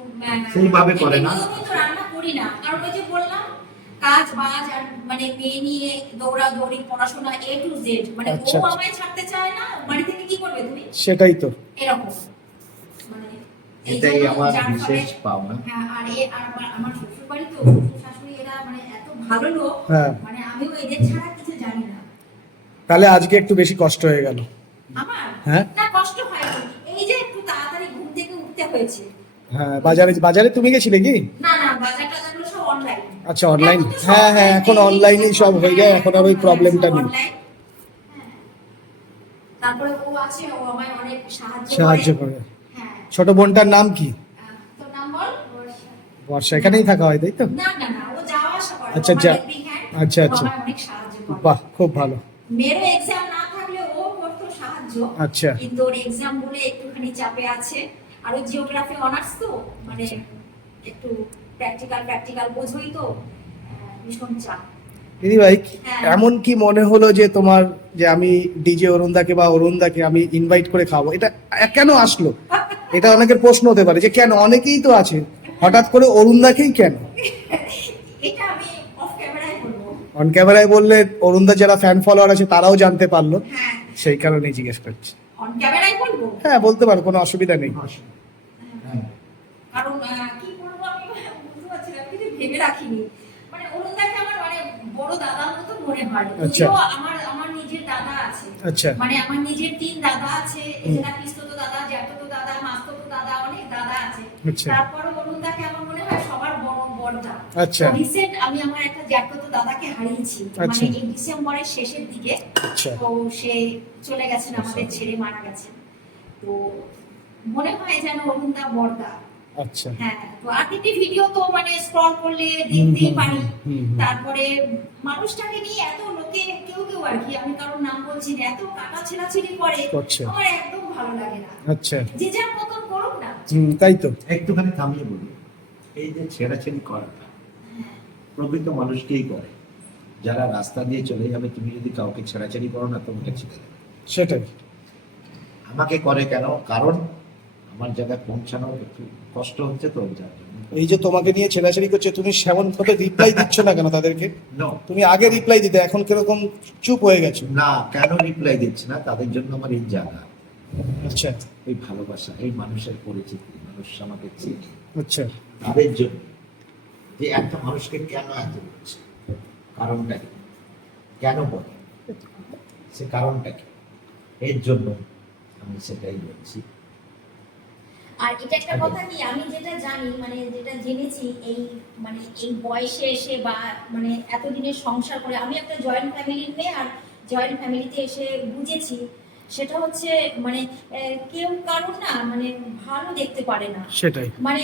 আহ, সেইভাবে করে না। রান্না করি না। কারণ ওই যে বললাম কাজ বাজ আর মানে মেয়ে নিয়ে দৌড়াদৌড়ি পড়াশোনা এ টু জেড মানে আচ্ছা, ও আচ্ছা। আমায় ছাড়তে চায় না বাড়ি থেকে কি করবে তুমি? সেটাই তো। এরকম। মানে এটাই আমার বিশেষ পাওনা। হ্যাঁ আর এ আর আমার- শ্বশুর বাড়ি তো শাশুড়ি এরা মানে এত ভালো লোক হ্যাঁ। মানে আমিও এদের ছাড়া কিছু জানি না। তাহলে আজকে একটু বেশি কষ্ট হয়ে গেল। আমার? হ্যাঁ। না কষ্ট হয়নি এই যে একটু তাড়াতাড়ি ঘুম থেকে উঠতে হয়েছে। হ্যাঁ বাজারে বাজারে তুমি গেছিলে কি? অনলাইন আচ্ছা অনলাইন হ্যাঁ হ্যাঁ এখন অনলাইনেই সব হয়ে যায় এখন আর ওই প্রবলেমটা নেই। হ্যাঁ। তারপরে ও আছে ও আমায় অনেক সাহায্য করে। হ্যাঁ। ছোট বোনটার নাম কি? বর্ষা। এখানেই থাকা হয় তাই তো? আচ্ছা, যা। আচ্ছা, আচ্ছা। করে। বাহ খুব ভালো। মেয়েরও এক্সাম না থাকলে ও করতো সাহায্য। আচ্ছা। কিন্তু ওর এক্সাম বলে একটুখানি চাপে আছে। আর ও জিওগ্রাফি অনার্স তো? মানে আচ্ছা। একটু প্র্যাকটিক্যাল প্র্যাকটিক্যাল বোঝোই তো? ভীষণ চাপ। দিদি ভাই হ্যাঁ। এমন কি মনে হলো যে তোমার যে আমি ডিজে অরুণদাকে বা অরুণদাকে আমি ইনভাইট করে খাব এটা কেন আসলো? এটা অনেকের প্রশ্ন হতে পারে যে কেন? অনেকেই তো আছে। হঠাৎ করে অরুণদাকেই কেন? এটা আমি অফ ক্যামেরায় বলব। অন ক্যামেরায় বললে অরুণদা যারা ফ্যান ফলোয়ার আছে তারাও জানতে পারল। হ্যাঁ। সেই কারণেই জিজ্ঞেস করছি। অন ক্যামেরায় বলব? হ্যাঁ বলতে পারো কোনো অসুবিধা নেই। কারণ কি করব আমি বুঝতে পারছি না কিছু ভেবে রাখিনি। মানে অরুণদাকে আমার মানে বড় দাদার মতো মনে হয়। আচ্ছা। যদিও আমার আমার নিজের দাদা আছে। আচ্ছা। মানে আমার নিজের তিন দাদা আছে এছাড়া পিস্তত দাদা জ্যাঠতো দাদা মাস্তত দাদা অনেক দাদা আছে। আচ্ছা। তারপরে অরুণদাকে আমার মনে হয় সবার বড় বড়দা। আচ্ছা। রিসেন্ট আমি আমার একটা জ্যাঠতো দাদাকে হারিয়েছি। আচ্ছা। মানে এই ডিসেম্বরের শেষের দিকে। তো সে চলে গেছেন আমাদের ছেড়ে মারা গেছেন তো মনে হয় যেন অরুণদা বড়দা। আচ্ছা। হ্যাঁ তো ভিডিও তো মানে স্ক্রল করলে দেখতেই পারি। তারপরে মানুষটাকে নিয়ে এত লোকে কেউ কেউ আর কি আমি কারোর নাম বলছি না এত কাটা ছেঁড়াছিড়ি করে আমার একদম ভালো লাগে না। আচ্ছা। যে যার মতন করুক না। হুম তাই তো। একটুখানি থামিয়ে বলি এই যে ছেঁড়াছেড়ি করাটা প্রকৃত মানুষকেই করে। যারা রাস্তা দিয়ে চলে যাবে তুমি যদি কাউকে ছেঁড়াছেড়ি করো না তোমাকে ছেড়ে দেবে। সেটাই। আমাকে করে কেন? কারণ আমার জায়গায় পৌঁছানো একটু কষ্ট হচ্ছে তো যার জন্য। এই যে তোমাকে নিয়ে ছেড়াছেড়ি করছে তুমি সেমন ভাবে রিপ্লাই দিচ্ছ না কেন তাদেরকে? তুমি আগে রিপ্লাই দিতে এখন কীরকম চুপ হয়ে গেছো? না কেন রিপ্লাই দিচ্ছি না? তাদের জন্য আমার এই জায়গা। আচ্ছা। এই ভালোবাসা এই মানুষের পরিচিতি মানুষ আমাকে চিনি। আচ্ছা। তাদের জন্য। যে একটা মানুষকে কেন এত বলছে? কারণটা কি? কেন বলে? সে কারণটা কি? এর জন্য আমি সেটাই বলছি। আর এটা একটা কথা কি আমি যেটা জানি মানে যেটা জেনেছি এই মানে এই বয়সে এসে বা মানে এতদিনের সংসার করে আমি একটা জয়েন্ট ফ্যামিলির মেয়ে আর জয়েন্ট ফ্যামিলিতে এসে বুঝেছি সেটা হচ্ছে মানে কেউ কারোর না মানে ভালো দেখতে পারে না। সেটাই। মানে